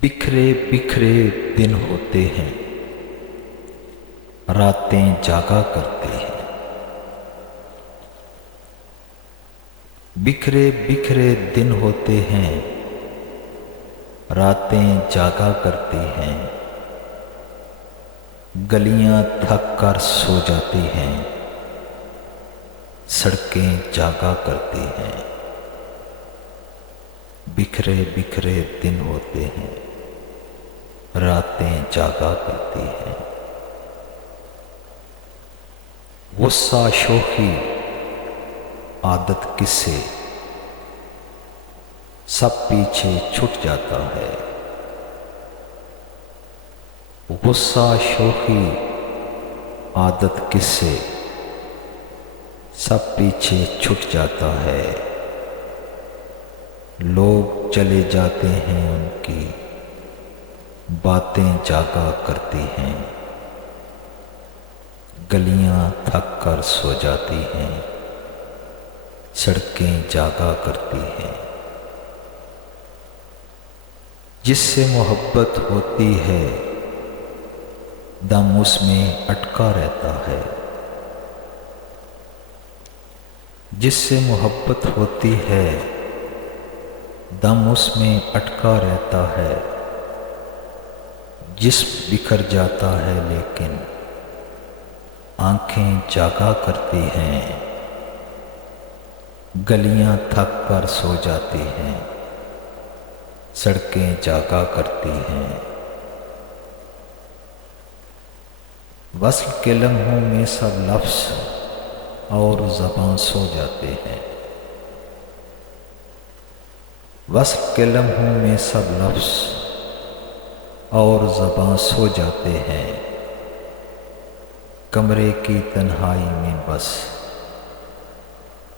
बिखरे बिखरे दिन होते हैं, रातें जागा करती हैं। बिखरे बिखरे दिन होते हैं, रातें जागा करती हैं। गलियां थक कर सो जाती हैं, सड़कें जागा करती हैं। बिखरे बिखरे दिन होते हैं, रातें जागा करती हैं। गुस्सा शोखी आदत किससे सब पीछे छूट जाता है। गुस्सा शोखी आदत किससे सब पीछे छूट जाता है। लोग चले जाते हैं, उनकी बातें जागा करती हैं। गलियां थक कर सो जाती हैं, सड़कें जागा करती हैं। जिससे मोहब्बत होती है, दम उसमें अटका रहता है। जिससे मोहब्बत होती है, दम उसमें अटका रहता है। जिस्म बिखर जाता है, लेकिन आंखें जागा करती हैं। गलियां थक कर सो जाती हैं, सड़कें जागा करती हैं। वस्ल के लम्हों में सब लफ्ज़ और ज़बान सो जाते हैं। वस्ल के लम्हों में सब लफ्ज़ और ज़बान सो जाते हैं। कमरे की तन्हाई में बस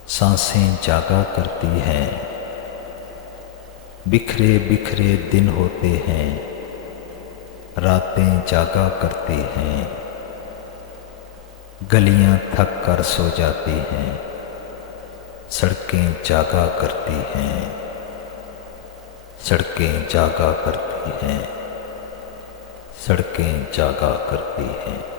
सांसें जागा करती हैं। बिखरे बिखरे दिन होते हैं, रातें जागा करती हैं। गलियां थक कर सो जाती हैं, सड़कें जागा करती हैं। सड़कें जागा करती हैं, सड़कें जागा करती हैं।